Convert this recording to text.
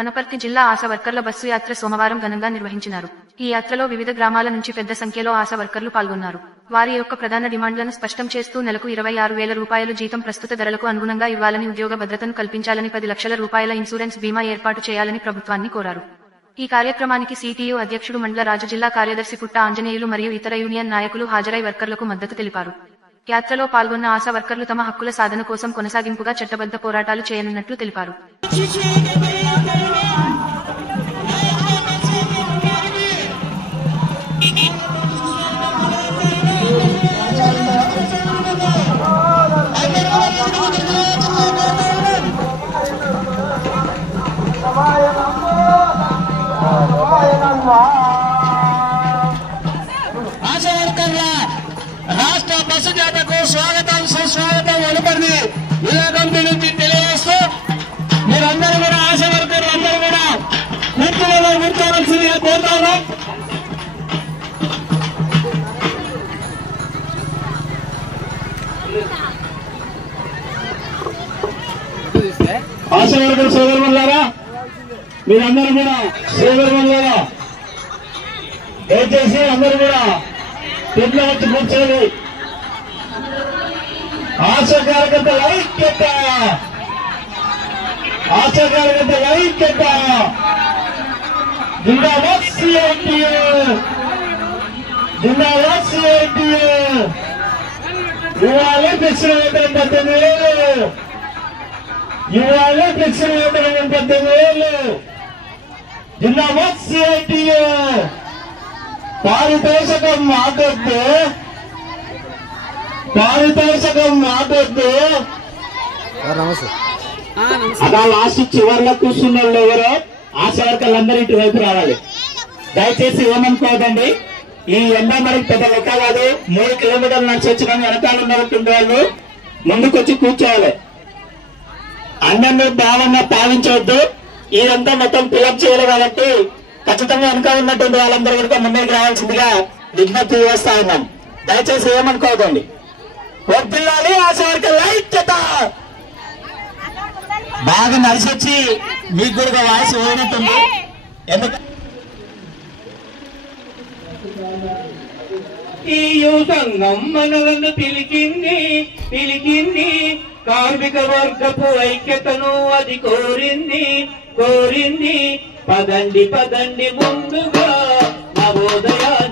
వనపర్తి జిల్లా ఆశా వర్కర్ల బస్సు యాత్ర సోమవారం ఘనంగా నిర్వహించినారు. ఈ యాత్రలో వివిధ గ్రామాల నుంచి పెద్ద సంఖ్యలో ఆశా వర్కర్లు పాల్గొన్నారు. వారి యొక్క ప్రధాన డిమాండ్లను స్పష్టం చేస్తూ నెలకు 26,000 రూపాయలు జీతం ప్రస్తుత ధరలకు అనుగుణంగా ఇవ్వాలని, ఉద్యోగ భద్రతను కల్పించాలని, 10 లక్షల రూపాయల ఇన్సూరెన్స్ బీమా ఏర్పాటు చేయాలని ప్రభుత్వాన్ని కోరారు. ఈ కార్యక్రమానికి సిటియు అధ్యక్షుడు మండల రాజు, జిల్లా కార్యదర్శి పుట్ట ఆంజనేయులు మరియు ఇతర యూనియన్ నాయకులు హాజరై వర్కర్లకు మద్దతు తెలిపారు. యాత్రలో పాల్గొన్న ఆశా వర్కర్లు తమ హక్కుల సాధన కోసం కొనసాగింపుగా చట్టబద్ధ పోరాటాలు చేయనున్నట్లు తెలిపారు. ఆశా వర్కర్ల రాష్ట్ర బస్సు జాతకు స్వాగతం, సుస్వాగతం వనపర్తి జిల్లా కమిటీ నుంచి తెలియజేస్తూ మీరందరూ కూడా ఆశా వర్కర్లు అందరూ కూడా పూర్తిలో కూర్చోవలసిందిగా కోరుతాను. ఆశా వర్కర్ సోదరులారా, మీరందరూ కూడా సోదరులారా దయచేసి అందరూ కూడా ఇంట్లో వచ్చి కూర్చోండి. ఆశా కార్యకర్తల ఐక్యత, ఆశా కార్యకర్తల ఐక్యత, జిందాబాద్ సిఐటియు, జిందాబాద్ సిఐటియు. ఇవాళ ఫిక్స్డ్ వేతనం 18,000, ఇవాళ ఫిక్స్డ్ వేతనం 18,000. జిందాబాద్ సిఐటియు. పారితోషకం మాకొద్దు, పారితోషకం మాకొద్దు. అలా లాస్ట్ చివరిలో కూర్చున్న వాళ్ళు ఎవరో ఆశా వర్కర్లందరూ ఇటువైపు రావాలి. దయచేసి ఏమనుకోదండి, ఈ ఎండ మనకి పెద్ద లెక్క కాదు. 3 కిలోమీటర్లు నడిచి వచ్చిన వెనకాల ఉన్నటువంటి వాళ్ళు ముందుకొచ్చి కూర్చోవాలి. అన్నను భావన పావించవద్దు. ఇదంతా మొత్తం ఫిలప్ చేయాలి కాబట్టి ఖచ్చితంగా వెనక ఉన్నటువంటి వాళ్ళందరూ కనుక ముందుకు రావాల్సిందిగా విజ్ఞప్తి చేస్తా ఉన్నాం. దయచేసి ఏమనుకోదండి. వర్ధిల్లాలి ఆశా వర్కర్ల ఐక్యత. బాగా నడిచొచ్చి మీకు కూడా వాయిస్ పోయినట్టుంది. ఎందుకంటే ఈ సంఘం మనలను పిలిచింది, కార్మిక వర్గపు ఐక్యతను అది కోరింది. పదండి ముందుగా నవోదయాన్ని